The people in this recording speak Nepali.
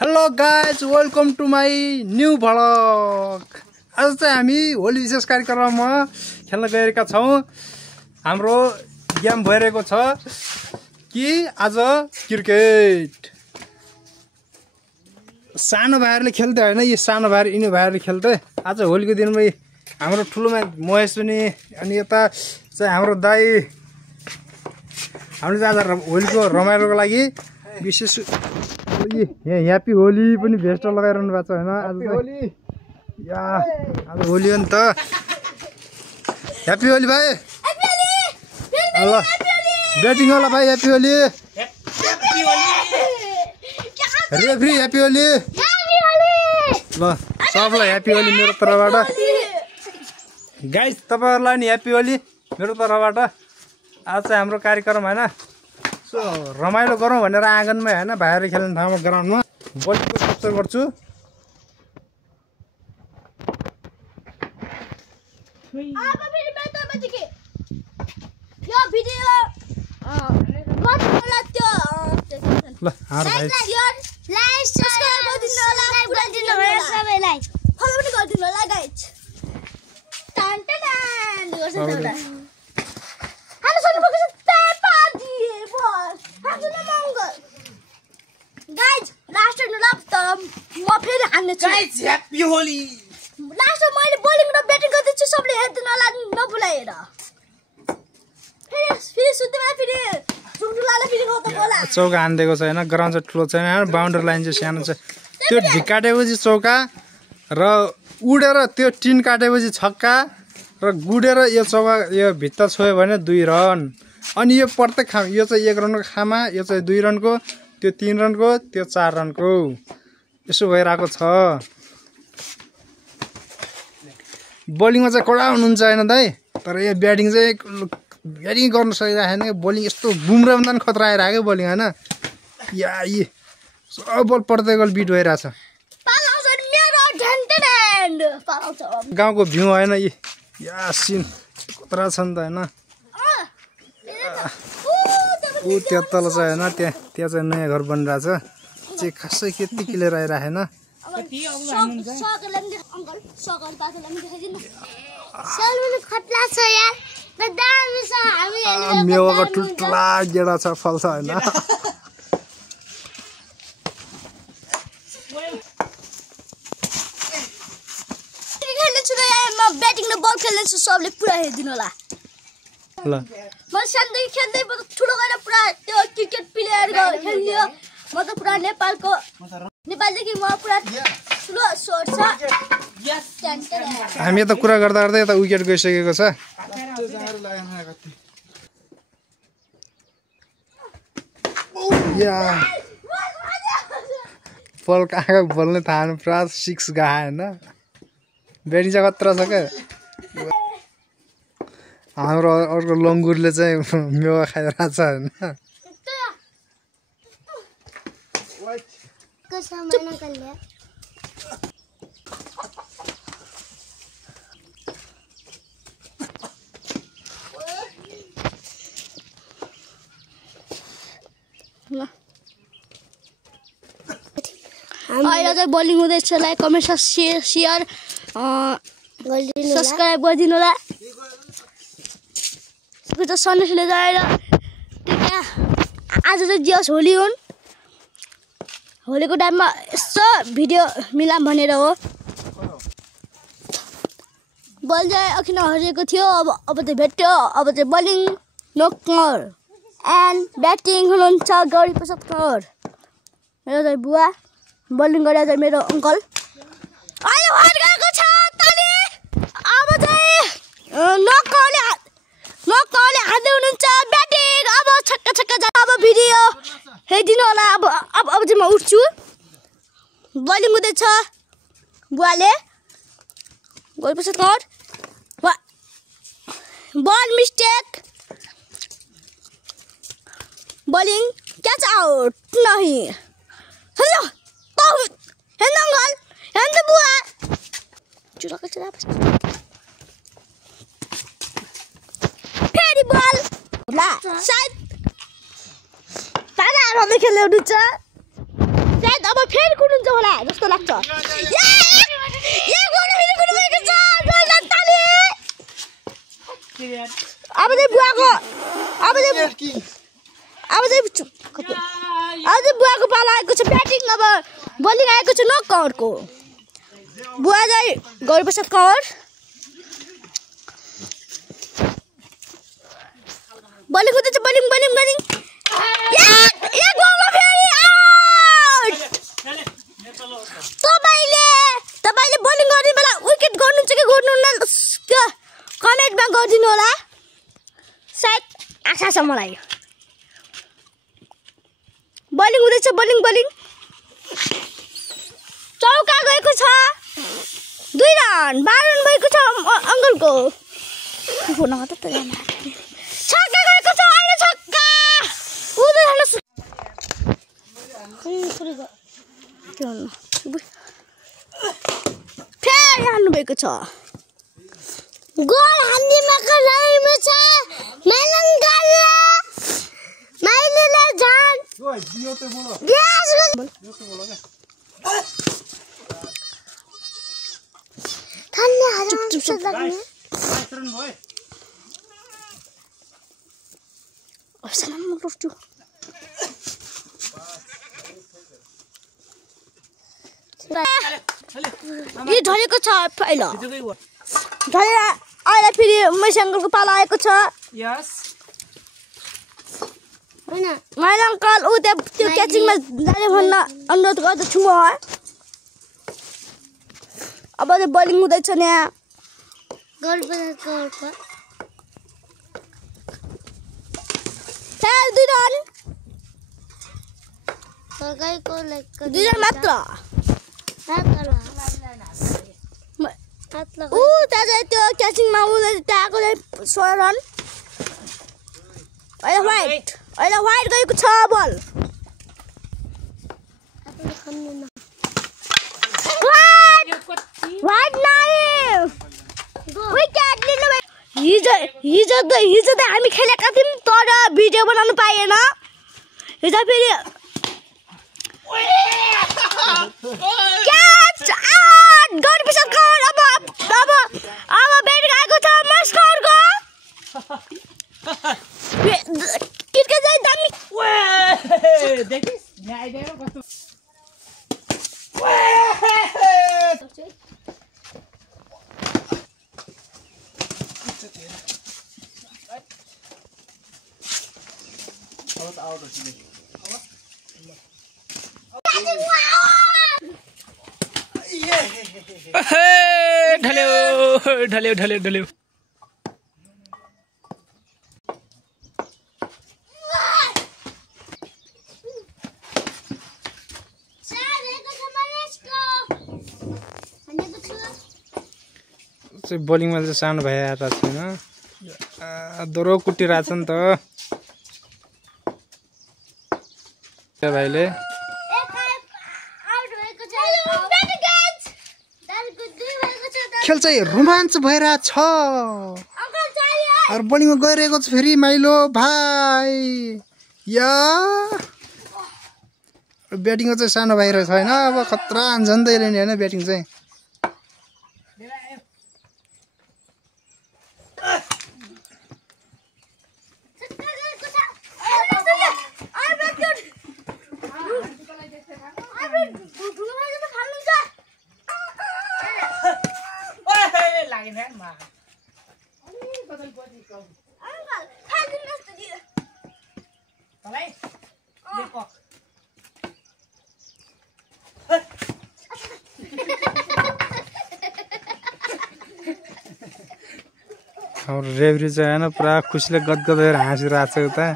Hello guys, welcome to my new vlog. आज चाहिँ हामी होली विशेष कार्यक्रममा खेल्न गएका छौं। हाम्रो गेम भइरहेको छ कि आज क्रिकेट। सानो भाइहरुले खेल्दै हैन, यो सानो भाइ यिनी भाइहरुले खेल्दै। आज होलीको दिनमा हाम्रो ठुलोमा महेश पनि अनि यता चाहिँ हाम्रो दाइ हामीले आज होलीको रमाइलोको लागि विशेष ह्यापी होली पनि भेस्ट लगाइरहनु भएको छ हैन। आज होली या आज होली हो नि त। ह्यापी होली भाइ। ह्यापी होली। ल ब्याटिङ होला भाइ, happy Holi. Happy Holi. Referee happy Holi. Happy Holi. ल सबलाई ह्यापी होली मेरो तर्फबाट। गाइस तपाईहरुलाई नि ह्यापी होली मेरो तर्फबाट। आज चाहिँ हाम्रो कार्यक्रम हैन, सो रमाइलो गरौँ भनेर आँगनमै हैन भाइहरु खेल्ने ठाउँमा ग्राउन्डमा बलको क्याप्चर गर्छु। अब फेरि बेटा बजिके यो भिडियो गर्नुलाई त्यो ल हार भाइ लाइक सब्स्क्राइब गरिदिनु होला, पुरा दिनु होला सबैलाई, फलो पनि गरिदिनु होला गाइस। टान टान गर्छ एउटा हामी सबै फोकस पेपा दिए बस हामी न मंगल गाइस। लास्ट टाइम लास्ट म फेरि हान्ने छु guys. Happy Holi. Last time मैले बोलिङ र ब्याटिङ गर्दै छु, सबले हेर्दिनु होला नभुलाएर। फेरि सुत्दै फेरि जुङजुलाले फेरि खतम होला। चौका हान्दिएको छ हैन, ग्राउन्ड चाहिँ ठुलो छैन, बाउन्डरी लाइन चाहिँ सानो छ। त्यो ढिक काटेपछि चौका र उडेर त्यो टिन काटेपछि छक्का र गुडेर यो चौका यो भित्ता छोयो भने 2 रन। अनि यो प्रत्येक खाम यो चाहिँ 1 रनको खामा, यो चाहिँ 2 रनको, त्यो 3 रनको, त्यो 4 रनको यसो भइरहेको छ। बोलिङमा चाहिँ कडा हुनुहुन्छ हैन दाइ, तर यो ब्याटिङ चाहिँ ब्याटिङ गर्न सकिरहेको छैन। बोलिङ यस्तो बुमरा भन्दा पनि खतरा आइरहेको बोलिङ हैन। या यी सब बल पर्दै गल बिट भइरहेछ। पालाउँछ मेरो ढन्टड पालाउँछ गाउँको भ्यू हैन यी या सिन खतरा छ नि त हैन। ऊ त्यो तल छ हैन, त्यहाँ चाहिँ नयाँ घर बनिरहेछ चाहिँ खासै खेती क्लियर आइरहेन। मेवाको ठुल्ठुला गेडा छ, फल्छ हैन। ब्याटिङ र बल खेल्नेछु, सबले पुरा हेरिदिनु होला। ल म सानदेखि खेल्दै ठुलो गएर पुरा त्यो क्रिकेट प्लेयर खेल्यो। म त पुरा नेपालदेखि म पुरा ठुलो सोच छ। हामी त कुरा गर्दा गर्दै यता विकेट गइसकेको छ। या बल कहाँ बोल्ने थाहा न, पुरा 6 गए हैन। ब्याटिङ चाहिँ खतरा छ क्या। हाम्रो अर्को लङ्गुरले चाहिँ मेवा खाइरहेको छ हैन। अहिले चाहिँ बोलिङ हुँदैछ। लाइक कमेन्ट सेयर सब्स्क्राइब गरिदिनु होला। सन्देशले जाएर आज चाहिँ दिवस होली हुन्, होलीको टाइममा यसो भिडियो मिलाम भनेर हो। बल चाहिँ अघि नहरेको थियो, अब चाहिँ भेट्यो। अब चाहिँ बलिङ नोकर एन्ड ब्याटिङ हुनुहुन्छ गौरी प्रसाद कौर, मेरो चाहिँ बुवा। बलिङ गरेर चाहिँ मेरो अङ्कल अहिले वाट गएको छ तले। अब चाहिँ नोकरले हान्दै हुनुहुन्छ ब्याटिङ। अब छक्का छक्का जा। अब भिडियो हेरिदिनु होला। अब चाहिँ म उठ्छु। बलिङ हुँदैछ बुवाले, गौरी प्रसाद कौर। बल मिस्टेक, बलिङ क्याच आउट नहीं। हेलो हेर्नु अङ्कल, हेर्नु बुवा। फेरि बल ला सायद तारा खेल्दै हुनुहुन्छ सायद। अब फेरि कुन होला जस्तो लाग्छ ए गोल फेरि गोल भएको छ गोल नताले अब चाहिँ बुवाको अब चाहिँ बुवाको पाला आएको छ ब्याटिङ अब बलिङ आएको छ नकआउटको बुवा चाहिँ गएपछि कवर बलिङ हुँदैछ बलिङ ए गोलमा फेरि आउट तपाईले बलिङ गर्ने बेला विकेट गर्नुहुन्छ कि गर्नुहुन्न कमेन्टमा गरिदिनु होला सायद आशा छ मलाई बलिङ हुँदैछ बलिङ चौका गएको छ 2 रन 12 रन भएको छ अङ्कलको फोन त छक्का गएको छ अहिले छक्का फेरि हान्नु भएको छ गोल हान्नेमा कराइमा छ माइलेले जान थान्ने हारा चुप लाग्ने सलाम लुट्छु यो ढलेको छ पहिला ढलेर अहिले फेरि मैसा अङ्कलको पाला आएको छ माइला अङ्कल ऊ त्यो क्याचिङमा जाने भन्न अनुरोध गर्दछु म अब चाहिँ बलिङ हुँदैछ यहाँ दुई रन मात्र त्यो क्याचिङमा आएको 16 रन अहिले व्हाइट गएको छ बल व्हाइट नायो विकेट लिनु हिजो त हामी खेलेका थियौँ तर भिडियो बनाउनु पाएन हिजो फेरि क्याच आउट गरेपछि स्कोर अब ब्याटिङ आएको छ मस्कोरको क्रिकेट चाहिँ दामी देखिस यहाँ आइदिएर कस्तो ढल्यो बोलिङमा चाहिँ सानो भाइ आएर छैन दोरो कुटिरहेछ नि त भाइले खेल चाहिँ रोमाञ्च भइरहेछ अरू बोलिङमा गइरहेको छ फेरि माइलो भाइ या ब्याटिङमा चाहिँ सानो भाइ रहेछ होइन अब खतरा हान्छ नि त यसले नि होइन ब्याटिङ चाहिँ हाम्रो रेफ्री चाहिँ होइन पुरा खुसीले गदगद भएर हाँसिरहेको छ उता